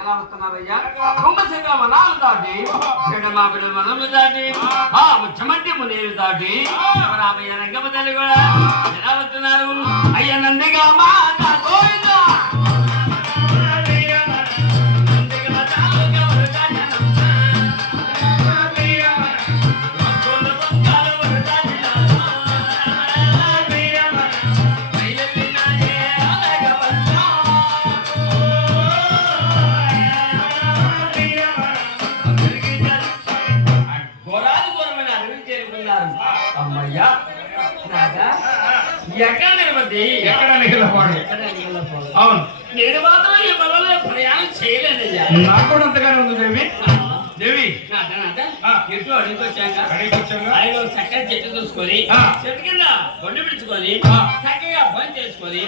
ఎలా వస్తున్నారయ్యా కుంభశంగా వనాలు దాటి చెడమాపిడ వనములు దాటి ఆ ముచ్చమట్టి మునీరు దాటి రామయ్య రంగమ్మ తల్లి కూడా ఎలా వస్తున్నారు అయ్య నందిగా మాత గోవిందా అమ్మయ్యా ఎక్కడ నిలబడి ఎక్కడ నిలబడి అవును నేను మాత్రం ఈ బలలో ప్రయాణం చేయలేనయ్యా నాకు కూడా అంతగానే ఉంది దేవి దేవి చెట్టు అడిగి వచ్చాక ఆయన చక్కగా చెట్టు చూసుకొని చెట్టు కింద కొండ పిలుచుకొని చక్కగా ఫోన్ చేసుకొని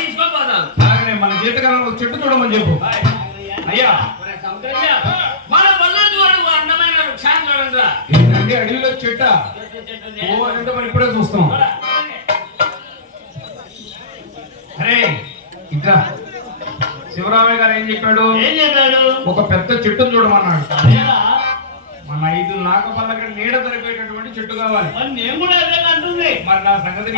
తీసుకోపోతాం అలాగనే మన జీతకాలంలో చెట్టు చూడమని చెప్పు అయ్యా మన బల్లందు అందమైన వృక్షాన్ని చూడండిరా ఏంటంటే అడవిలో చెట్ట అంటే మనం ఇప్పుడే చూస్తాం అరే ఇంకా శివరామయ్య గారు ఏం చెప్పాడు ఒక పెద్ద చెట్టును చూడమన్నాడు మన 5 నాగపల్లక నీడ దొరికేటటువంటి చెట్టు కావాలి నేను కూడా అదే అంటుంది మరి నా సంగతి